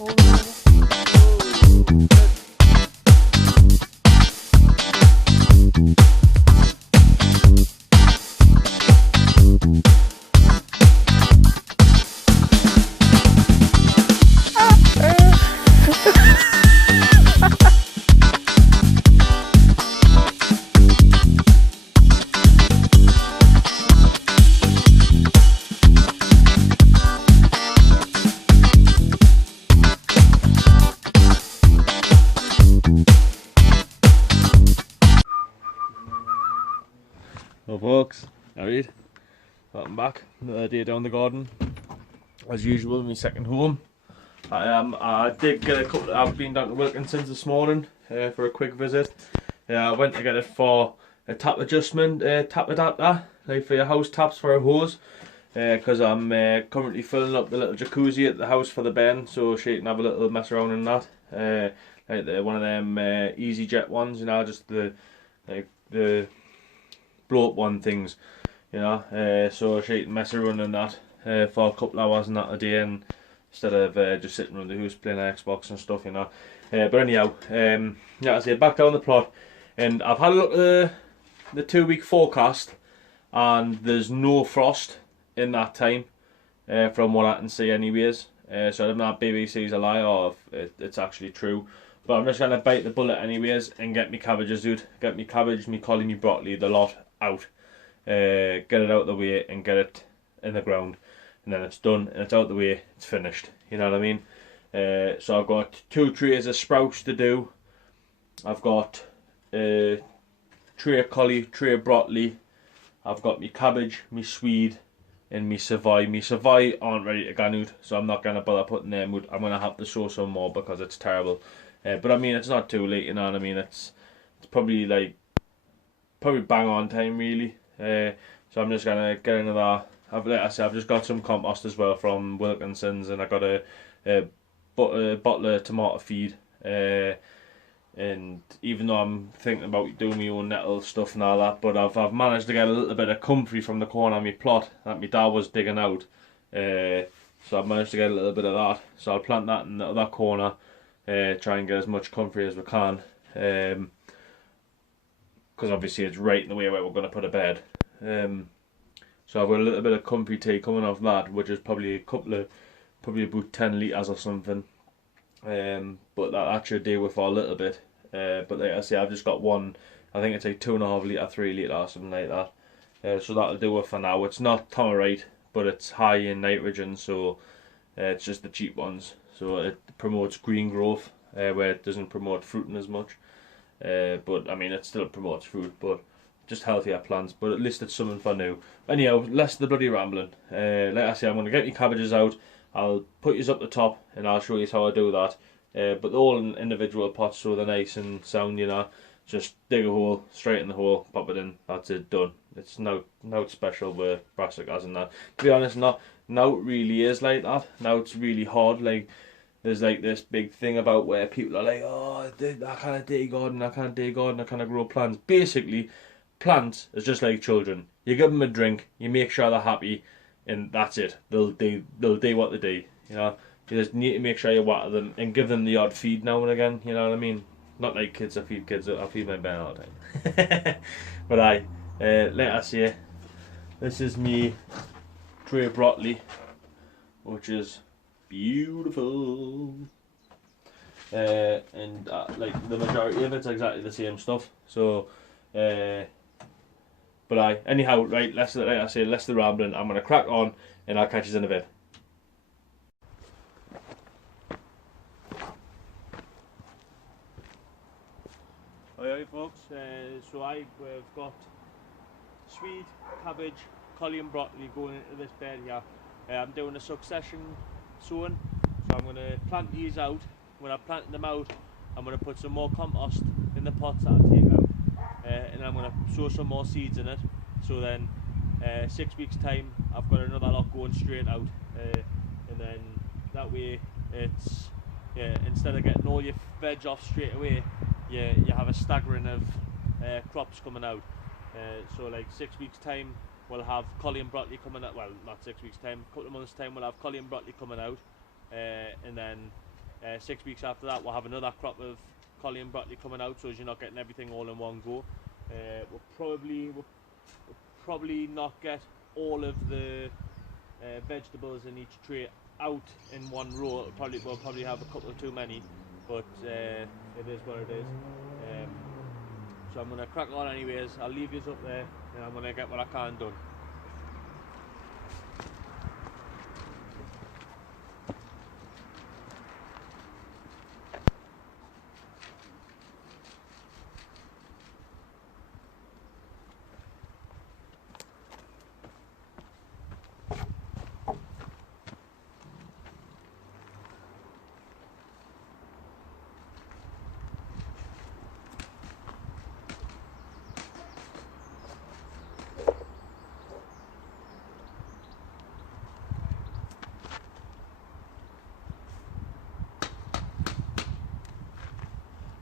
Well folks, alright, welcome back. Another day down the garden. As usual, my second home. I did get a couple. I've been down to Wilkinson's this morning for a quick visit. I went to get it for a tap adjustment, tap adapter, like for your house taps for a hose. Because I'm currently filling up the little jacuzzi at the house for the Ben, so she can have a little mess around in that. Like one of them easy jet ones, you know, just the blow up one things, you know. So she can mess around in that for a couple hours and that a day, and instead of just sitting around the house playing Xbox and stuff, you know. But anyhow, yeah, I say back down the plot, and I've had a look at the 2-week forecast, and there's no frost in that time, from what I can see anyways. So I don't know if BBC's a lie or if it's actually true, but I'm just going to bite the bullet anyways and get me cabbages out, get me cabbage, me collie, me broccoli, the lot out, get it out of the way and get it in the ground, and then it's done and it's out the way, it's finished, you know what I mean. So I've got 2 trays of sprouts to do. I've got tray of collie, tray of broccoli. I've got me cabbage, me swede, and me savoy. Me savoy aren't ready to go out, so I'm not going to bother putting them out. I'm going to have to sow some more because it's terrible. But I mean, it's not too late, you know what I mean. It's probably bang on time really. So I'm just going to get into that. Like I said, I've just got some compost as well from Wilkinson's, and I got a bottle of tomato feed. And even though I'm thinking about doing my own nettle stuff and all that, but I've managed to get a little bit of comfrey from the corner of my plot that my dad was digging out. So I've managed to get a little bit of that. So I'll plant that in that corner, try and get as much comfrey as we can. Because obviously it's right in the way where we're going to put a bed. So I've got a little bit of comfrey tea coming off that, which is probably about 10 litres or something. But that should do with for a little bit. But like I say, I've just got one, I think it's like 2.5 litre, 3 litre or something like that. So that'll do it for now. It's not tamarite, but it's high in nitrogen, so it's just the cheap ones. So it promotes green growth, where it doesn't promote fruiting as much. But I mean, it still promotes fruit, but just healthier plants. But at least it's something for now. Anyhow, less the bloody rambling. Like I say, I'm going to get my cabbages out. I'll put yours up the top and I'll show you how I do that. But they're all in individual pots, so they're nice and sound, you know. Just dig a hole, straight in the hole, pop it in, that's it, done. It's no special with Brassicas and that. To be honest, now it really is like that. Now it's really hard. Like, there's like this big thing about where people are like, oh, I can't dig garden, I can't grow plants. Basically, plants is just like children. You give them a drink, you make sure they're happy, and that's it. They'll do what they do, you know. You just need to make sure you water them and give them the odd feed now and again, you know what I mean. Not like kids, I feed kids, I feed my Ben all the time. But like I say, this is me tray of broccoli, which is beautiful. And like the majority of it's exactly the same stuff. So but anyhow, right, like I say, less the rambling. I'm gonna crack on and I'll catch you in a bit. Hi folks, so I've got swede, cabbage, collie and broccoli going into this bed here. I'm doing a succession sowing, so I'm going to plant these out. When I've planted them out, I'm going to put some more compost in the pots that I take out, and I'm going to sow some more seeds in it, so then 6 weeks time I've got another lot going straight out, and then that way it's, instead of getting all your veg off straight away, you have a staggering of crops coming out. So like 6 weeks time we'll have collie and broccoli coming out. Well, not 6 weeks time, a couple of months time we'll have collie and broccoli coming out, and then 6 weeks after that we'll have another crop of collie and broccoli coming out, so as you're not getting everything all in one go. We'll probably not get all of the vegetables in each tray out in one row. We'll probably have a couple too many, but it is what it is. So I'm going to crack on anyways. I'll leave you up there and I'm going to get what I can done.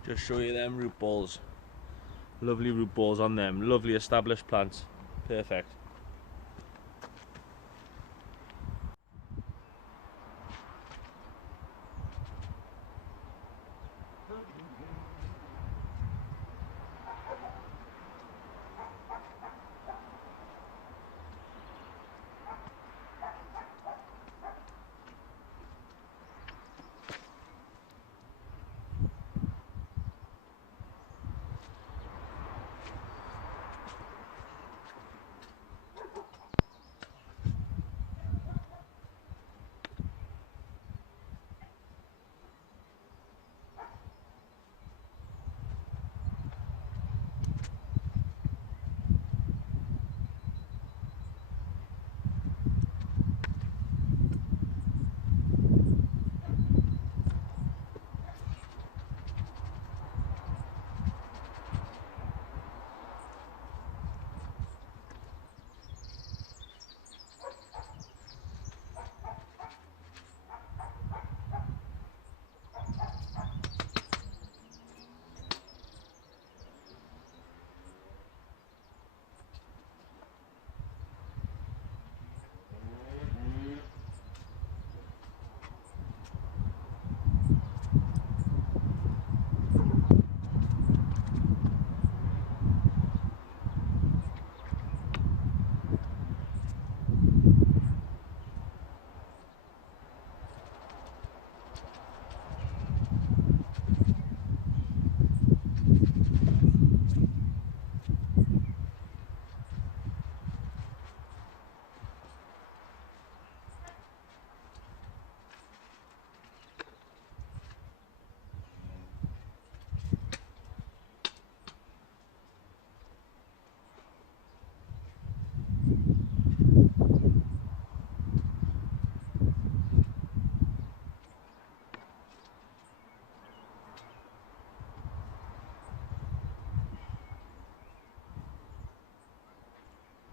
Just show you them root balls. Lovely root balls on them. Lovely established plants. Perfect.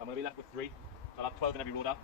I'm going to be left with 3. I'll have 12 in every row now.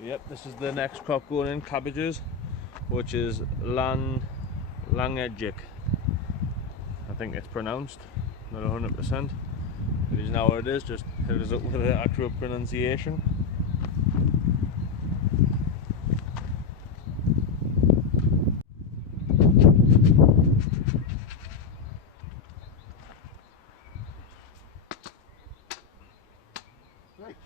Yep, this is the next crop going in, cabbages, which is land Langejic, I think it's pronounced, not 100%. It is now what it is, just hit us up with the actual pronunciation. Right.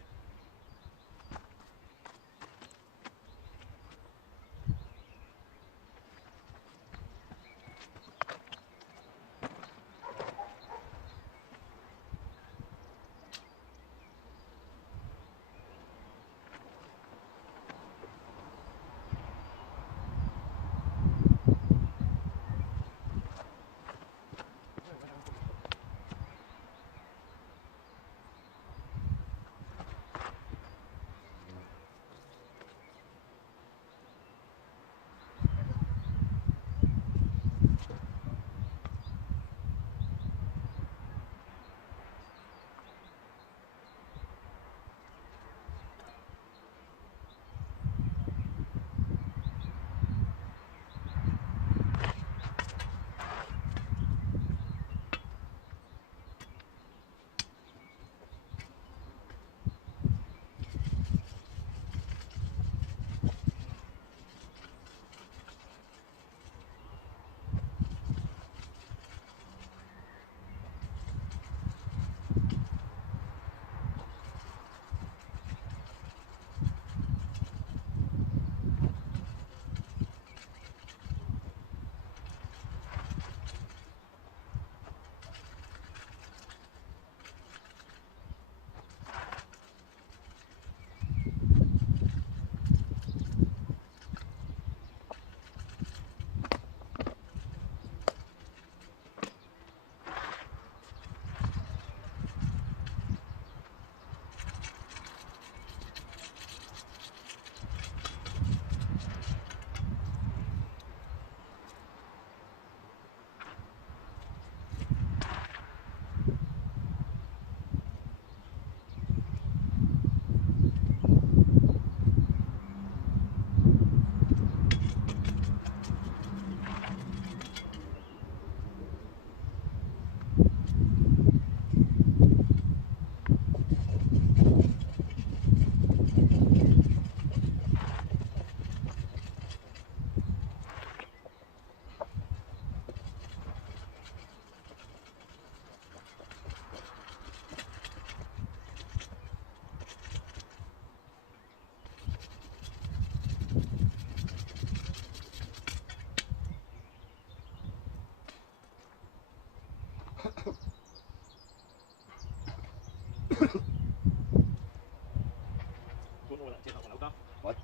Don't know whether to take that one out, What?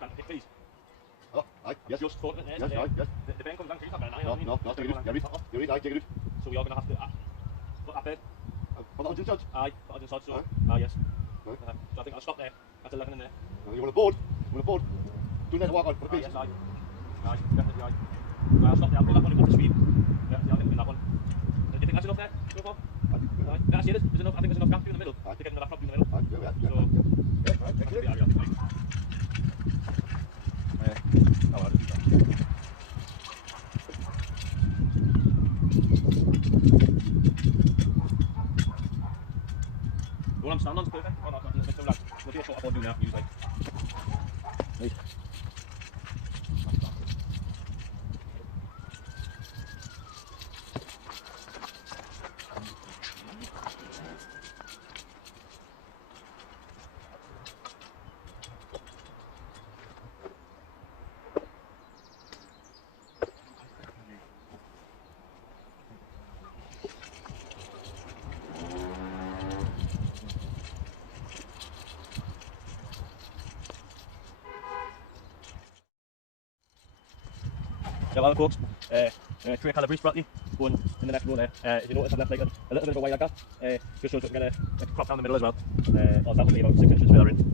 Can't pick these. Oh, aye, yes. Just thought of it there. Yes, aye, yes. The bend comes down, so you can't get an eye No, on it. no, no, take it out. You're right. You're right, aye, take it out. So we are going to have to put that bed. Put that on inside. Aye, put it inside, so. Aye. Aye, yes. Aye. So I think I'll stop there. That's 11 in there. You want a board? You want a board? Do that to walk on for a Aye, piece. yes, aye. Aye, definitely aye. So I'll stop there. I'll put that one in with the speed. Yeah, I'll get in that one. Do you think that's enough there? So far? Aye. Can I see it? There's enough. I think there's enough gap in the middle Aye. to get into that properly in the middle. Aye, yeah, yeah, So, yeah. Yeah, right, that take should it be out. area. Aye. Oh, I'll just do that. The one I'm standing on is perfect. Oh, no, it's not. It's too loud. We'll do a short board doing that, usually. Right. Yeah, well, folks, tray calibrate Bradley going in the next row there. If you notice, I've left like a little bit of a wire gap, just so we can get a crop down the middle as well. That will be about 6 inches further in.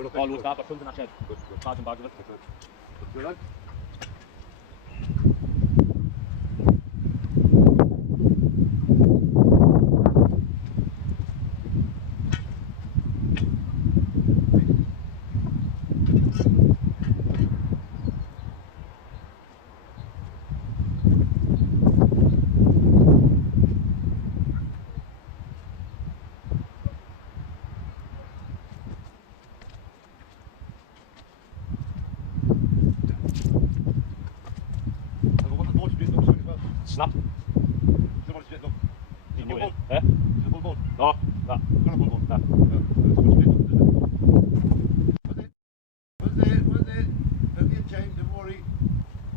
You're okay. All loads of front in that shed. Good. Bags and bags of it. Good lad. Snap. You knew it. Eh? Eh? Is it full boat? No, no. It's not a full boat. No. Plenty of time, don't worry.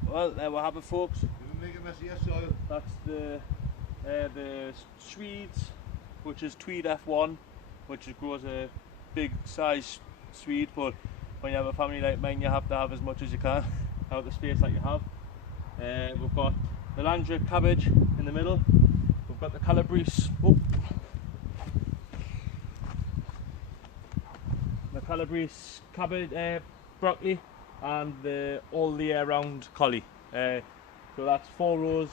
Well, there we have it, folks. You'll make a mess of your soil. That's the Swedes, which is Tweed F1, which grows a big size Swede, but when you have a family like mine, you have to have as much as you can out of the space that you have. We've got the Landry cabbage in the middle. We've got the Calabrese, cabbage, broccoli, and the all the year round collie. So that's 4 rows,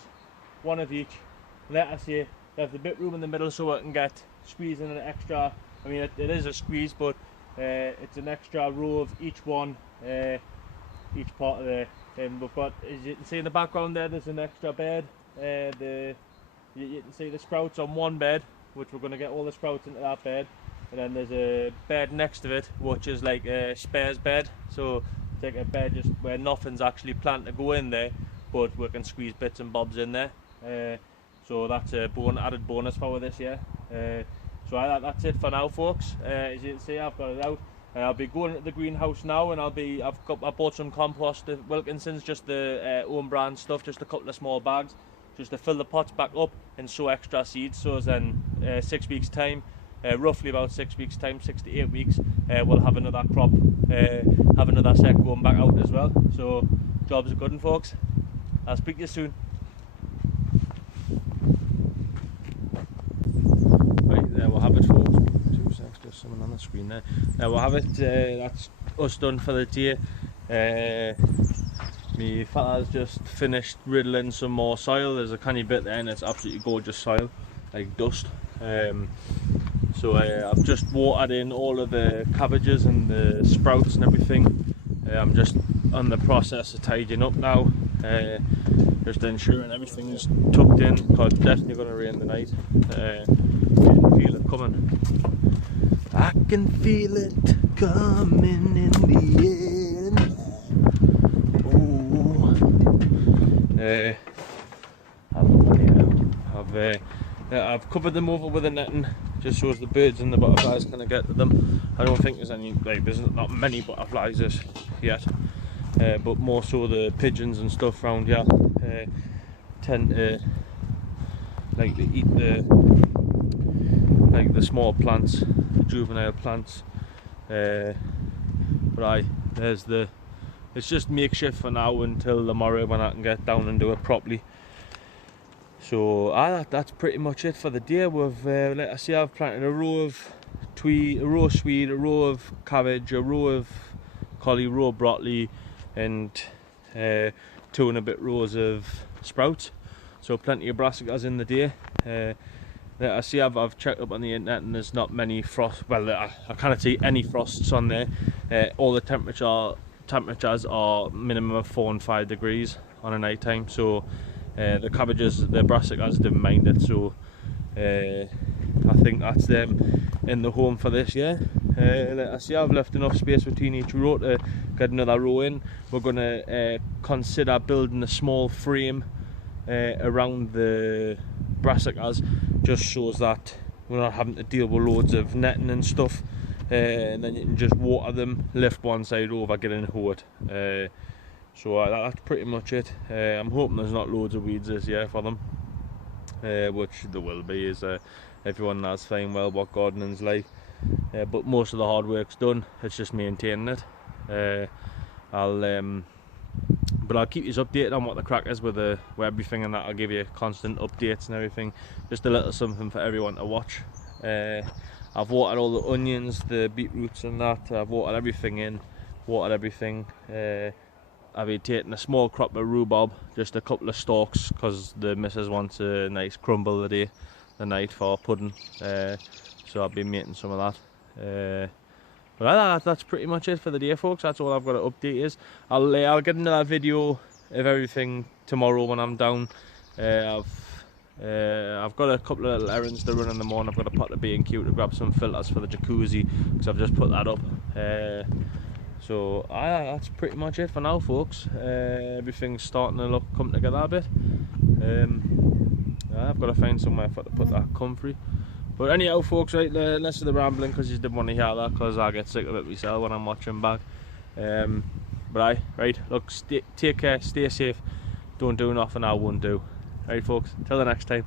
one of each. Lettuce here. There's a bit room in the middle so I can get squeezing an extra. I mean, it is a squeeze, but it's an extra row of each one, each part of the. We've got, as you can see in the background there, there's an extra bed. You can see the sprouts on one bed, which we're going to get all the sprouts into that bed. And then there's a bed next to it, which is like a spares bed. So take a bed just where nothing's actually planned to go in there, but we can squeeze bits and bobs in there. So that's a added bonus for this year. So that's it for now, folks. As you can see, I've got it out. I'll be going to the greenhouse now, and I bought some compost at Wilkinson's, just the own brand stuff, just a couple of small bags, just to fill the pots back up and sow extra seeds. So then 6 weeks time, roughly about 6 weeks time, 6 to 8 weeks, we'll have another crop, have another set going back out as well. So jobs are good, and folks, I'll speak to you soon. Right, there we'll have it, folks. 2 seconds, just something on the screen there. We'll have it. That's us done for the day. Me fella's just finished riddling some more soil. There's a canny bit there, and it's absolutely gorgeous soil, like dust. So I've just watered in all of the cabbages and the sprouts and everything. I'm just on the process of tidying up now, just ensuring everything's tucked in, because it's definitely going to rain tonight. I can feel it coming. I can feel it coming in the end. I've covered them over with a netting, just so as the birds and the butterflies kind of get to them. I don't think there's any, there's not many butterflies as yet, but more so the pigeons and stuff around here tend to like to eat the small plants, the juvenile plants. But it's just makeshift for now until tomorrow when I can get down and do it properly. So that's pretty much it for the day. We've like I say, I've planted a row of tweed, a row of swede, a row of cabbage, a row of collie, row of broccoli, and 2 and a bit rows of sprouts. So plenty of brassicas in the day. Like I see, I've checked up on the internet, and there's not many frost. Well, I can't see any frosts on there. All the temperatures are minimum of 4 and 5 degrees on a night time. So the cabbages, the brassicas didn't mind it, so I think that's them in the home for this year. Like I see, I've left enough space between each row to get another row in. We're going to consider building a small frame around the brassicas, just shows that we're not having to deal with loads of netting and stuff, and then you can just water them, lift one side over, get in and hoe it. So that's pretty much it. I'm hoping there's not loads of weeds this year for them, which there will be, as everyone knows fine well what gardening's like. But most of the hard work's done, it's just maintaining it. But I'll keep you updated on what the crack is with everything, and that I'll give you constant updates and everything. Just a little something for everyone to watch. I've watered all the onions, the beetroots and that. I've watered everything in, watered everything. I've been taking a small crop of rhubarb, just a couple of stalks, because the missus wants a nice crumble the night for pudding. So I've been making some of that. But that's pretty much it for the day, folks. That's all I've got to update is. I'll get another video of everything tomorrow when I'm down. I've got a couple of little errands to run in the morning. I've got to pot the B&Q to grab some filters for the jacuzzi, because I've just put that up. So that's pretty much it for now, folks. Everything's starting to come together a bit. I've got to find somewhere to put that comfrey. But anyhow, folks, right, less of the rambling, because you didn't want to hear that, because I get sick of it myself when I'm watching back. But right, look, take care, stay safe, don't do nothing I won't do. Right, folks, till the next time.